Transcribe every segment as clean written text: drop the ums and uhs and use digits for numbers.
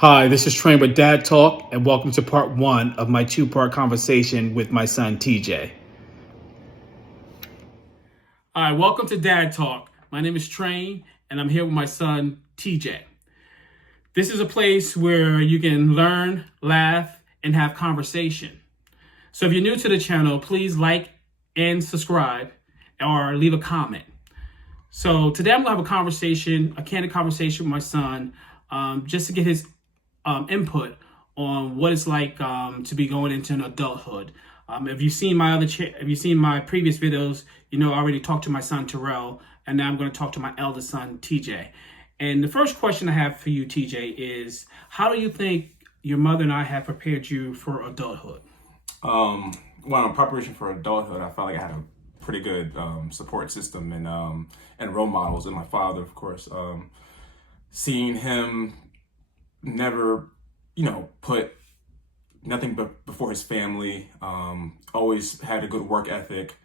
Hi, this is Train with Dad Talk, and welcome to part one of my two-part conversation with my son TJ. All right, welcome to Dad Talk. My name is Train, and I'm here with my son TJ. This is a place where you can learn, laugh, and have conversation. So if you're new to the channel, please like and subscribe or leave a comment. So today I'm going to have a candid conversation with my son, just to get his input on what it's like to be going into an adulthood. If you've seen my previous videos, you know I already talked to my son Terrell, and now I'm going to talk to my eldest son TJ. And the first question I have for you, TJ, is how do you think your mother and I have prepared you for adulthood? Well, in preparation for adulthood, I felt like I had a pretty good support system and role models in my father, of course. Seeing him never, put nothing but before his family. Always had a good work ethic.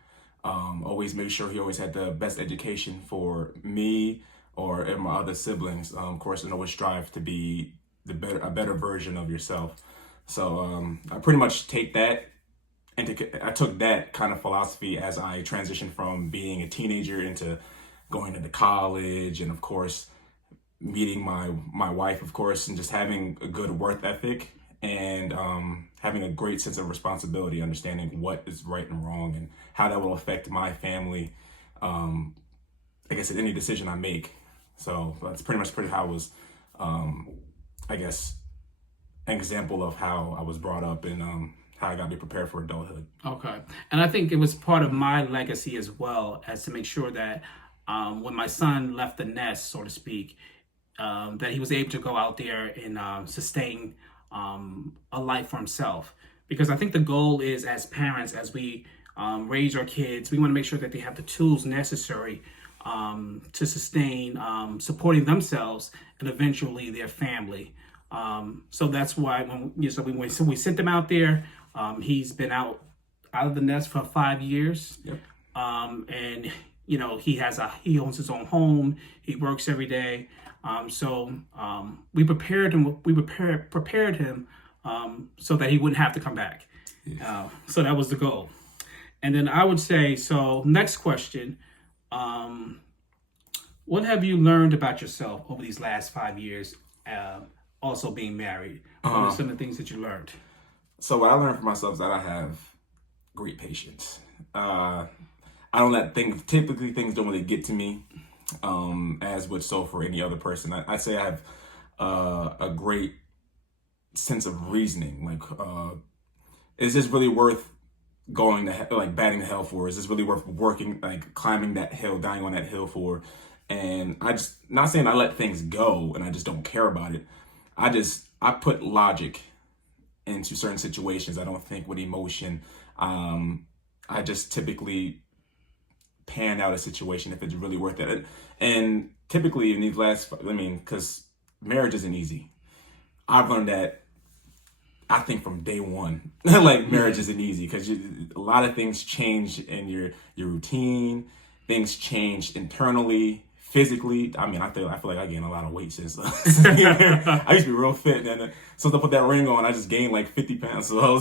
Always made sure he always had the best education for me and my other siblings. Of course, and always strive to be a better version of yourself. So I pretty much take that. I took that kind of philosophy as I transitioned from being a teenager into going into college, and of course meeting my wife, of course, and just having a good work ethic and having a great sense of responsibility, understanding what is right and wrong and how that will affect my family. I guess at any decision I make. So that's pretty much how I was. I guess an example of how I was brought up and how I got to be prepared for adulthood. Okay. And I think it was part of my legacy as well, as to make sure that when my son left the nest, so to speak, that he was able to go out there and sustain a life for himself. Because I think the goal is, as parents, as we raise our kids, we want to make sure that they have the tools necessary to sustain supporting themselves and eventually their family. So that's why when we sent them out there, he's been out of the nest for 5 years. Yep. And he owns his own home. He works every day. So we prepared him. We prepared him so that he wouldn't have to come back. Yes. So that was the goal. And then I would say, so next question. What have you learned about yourself over these last 5 years? Also being married. What are some of the things that you learned? So what I learned for myself is that I have great patience. I don't let things don't really get to me, as would so for any other person. I'd say I have a great sense of reasoning. Like, is this really worth going to batting the hell for? Is this really worth working, climbing that hill, dying on that hill for? And I just, not saying I let things go and I just don't care about it. I put logic into certain situations. I don't think with emotion. I just typically pan out a situation if it's really worth it. And typically in these because marriage isn't easy. I've learned that, I think, from day one. Marriage isn't easy because a lot of things change in your routine. Things change internally, physically. I feel like I gained a lot of weight since. I used to be real fit, and since I put that ring on, I just gained like 50 pounds. So,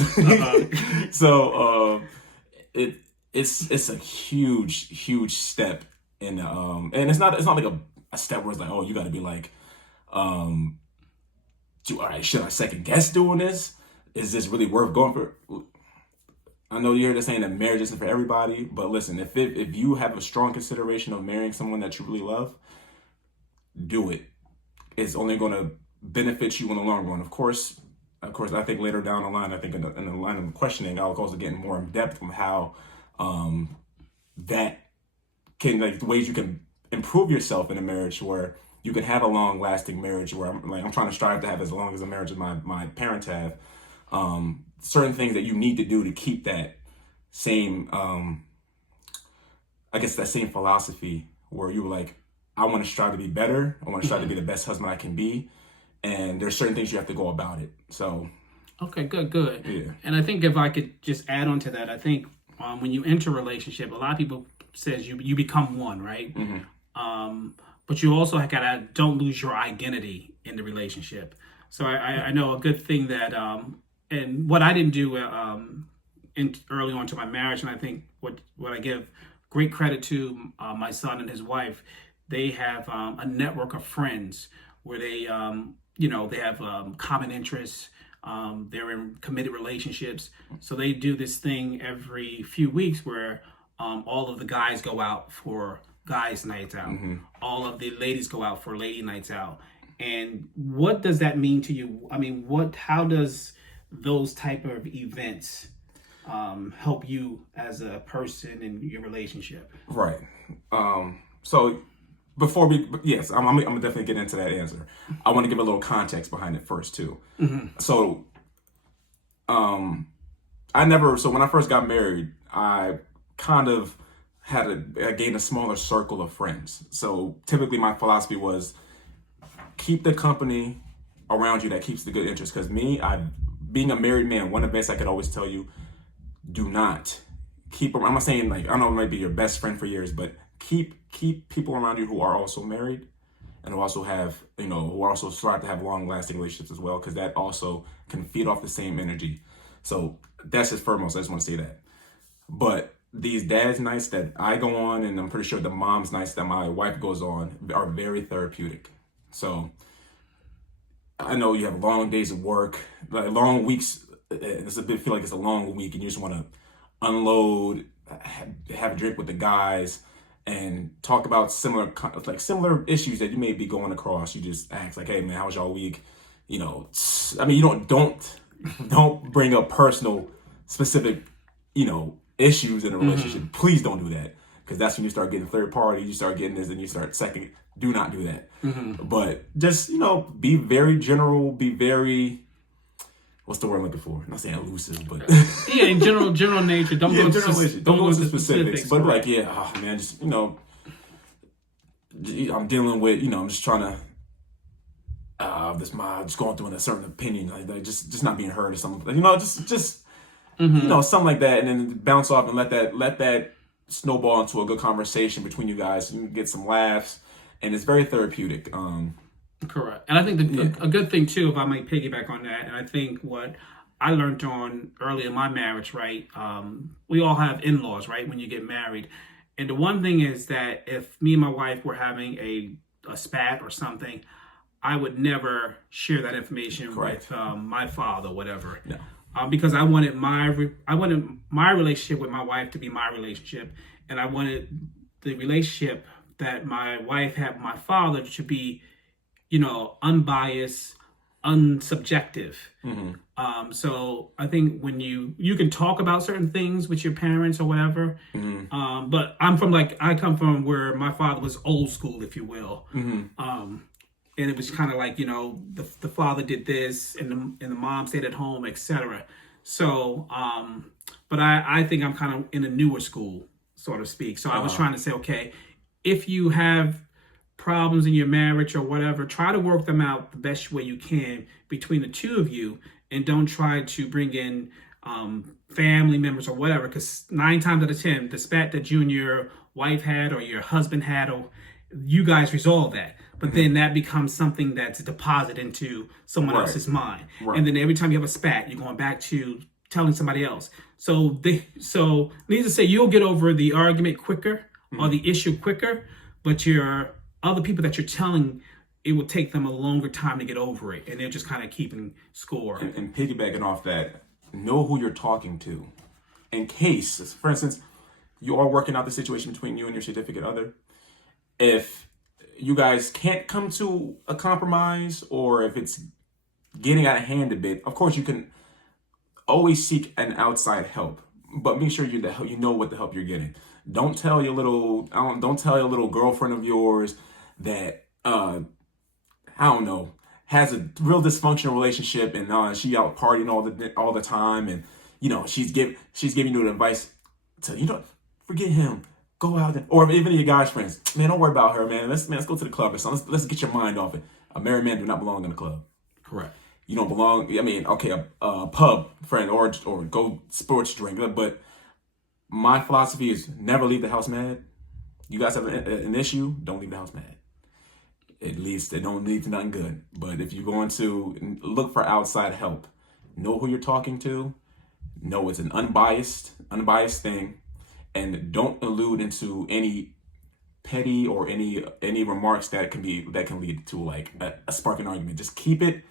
it's a huge step in, and it's not like a step where it's like, oh, you got to be like, should I second guess doing this? Is this really worth going for? I know you're just saying that marriage isn't for everybody, but listen, if you have a strong consideration of marrying someone that you really love, do it. It's only going to benefit you in the long run. Of course, I think later down the line, I think in the line of questioning, I'll also get more in depth from how that can, the ways you can improve yourself in a marriage where you can have a long-lasting marriage where I'm trying to strive to have as long as a marriage as my parents have. Certain things that you need to do to keep that same, that same philosophy where you were like, I want to strive to be better. I want to strive to be the best husband I can be. And there's certain things you have to go about it. So. Okay, good. Yeah. And I think if I could just add on to that, I think when you enter a relationship, a lot of people says you become one, right? Mm-hmm. But you also don't lose your identity in the relationship. So I know a good thing that and what I didn't do early on to my marriage, and I think what I give great credit to my son and his wife, they have a network of friends where they they have common interests. They're in committed relationships, so they do this thing every few weeks where all of the guys go out for guys' nights out. All of the ladies go out for lady nights out. And what does that mean to you? I mean, how does those type of events help you as a person in your relationship? Right. So yes, I'm gonna definitely get into that answer. I want to give a little context behind it first too. So, so when I first got married, I kind of I gained a smaller circle of friends. So typically my philosophy was keep the company around you that keeps the good interest. Because being a married man, one advice I could always tell you, do not I'm not saying like, I know it might be your best friend for years, but keep people around you who are also married and who also have, who also strive to have long lasting relationships as well. Because that also can feed off the same energy. So that's just foremost. I just want to say that. But these dad's nights that I go on, and I'm pretty sure the mom's nights that my wife goes on, are very therapeutic. So I know you have long days of work, like long weeks. Feel like it's a long week, and you just want to unload, have a drink with the guys, and talk about similar issues that you may be going across. You just ask like, "Hey man, how was y'all week?" I mean, you don't bring up personal, specific, issues in a relationship. Please don't do that, because that's when you start getting third party. You start getting this, and you start second. Do not do that. But just be very general. Be very, what's the word I'm looking for? I'm not saying elusive, but yeah, in general nature. Don't go into specifics. But right. Man, just I'm dealing with I'm just trying to just going through a certain opinion, like just not being heard or something. Just something like that, and then bounce off and let that snowball into a good conversation between you guys, and get some laughs, and it's very therapeutic. Correct. And I think a good thing too, if I might piggyback on that, and I think what I learned on early in my marriage, right? We all have in-laws, right? When you get married. And the one thing is that if me and my wife were having a spat or something, I would never share that information with my father, whatever. No. Because I wanted my relationship with my wife to be my relationship, and I wanted the relationship that my wife had with my father to be, unbiased, unsubjective. So I think when you can talk about certain things with your parents or whatever, but I come from where my father was old school, if you will. And it was kind of like, the father did this and the mom stayed at home, etc. So, but I think I'm kind of in a newer school, so to speak. So I was trying to say, okay, if you have problems in your marriage or whatever, try to work them out the best way you can between the two of you, and don't try to bring in family members or whatever, because 9 times out of 10, the spat that you and your wife had or your husband had, or you guys resolve that. But then that becomes something that's deposited into someone else's mind. And then every time you have a spat, you're going back to telling somebody else. So needless to say, you'll get over the argument quicker or the issue quicker, but your other people that you're telling, it will take them a longer time to get over it. And they're just kind of keeping score. And piggybacking off that, know who you're talking to. In case, for instance, you are working out the situation between you and your significant other. If you guys can't come to a compromise, or if it's getting out of hand a bit, of course you can always seek an outside help, but make sure you know what the help you're getting. Don't tell your little girlfriend of yours that I don't know, has a real dysfunctional relationship, and she out partying all the time, and she's giving you advice to forget him. Go out there, or even your guys' friends. Man, don't worry about her, man. Let's go to the club or something. Let's get your mind off it. A married man do not belong in a club. Correct. You don't belong. I mean, okay, a pub friend or go sports drink. But my philosophy is never leave the house mad. You guys have an issue, don't leave the house mad. it don't lead to nothing good. But if you're going to look for outside help, know who you're talking to, know it's an unbiased thing, and don't allude into any petty or any remarks that can lead to like a sparking argument. Just keep it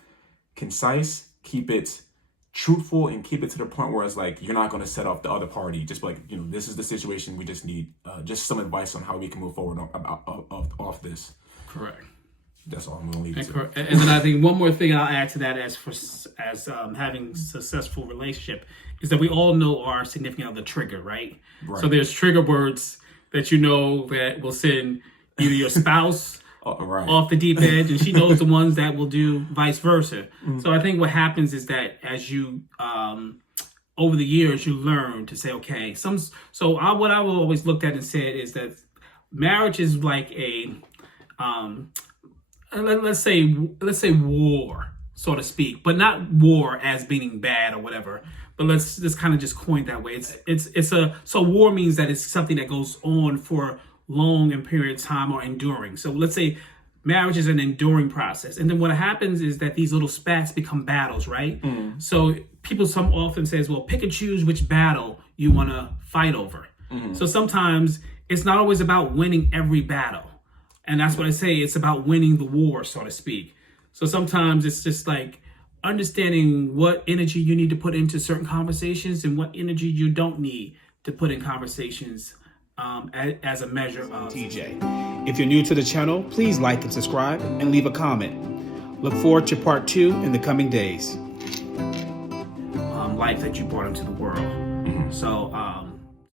concise, keep it truthful, and keep it to the point where it's like you're not going to set off the other party. Just like, this is the situation. We just need just some advice on how we can move forward off this. Correct. That's all I'm going to leave it to. And then I think one more thing I'll add to that as having successful relationship is that we all know our significant other trigger, right? So there's trigger words that that will send either your spouse off the deep edge, and she knows the ones that will do vice versa. So I think what happens is that as you over the years you learn to say, okay, what I will always looked at and said is that marriage is like a let's say war, so to speak, but not war as being bad or whatever. But let's just kind of just coin that way. So war means that it's something that goes on for long and period of time or enduring. So let's say marriage is an enduring process. And then what happens is that these little spats become battles, right? So people often says, well, pick and choose which battle you want to fight over. So sometimes it's not always about winning every battle. And that's what I say. It's about winning the war, so to speak. So sometimes it's just like understanding what energy you need to put into certain conversations and what energy you don't need to put in conversations as a measure of TJ. If you're new to the channel, please like and subscribe and leave a comment. Look forward to part 2 in the coming days. Life that you brought into the world. So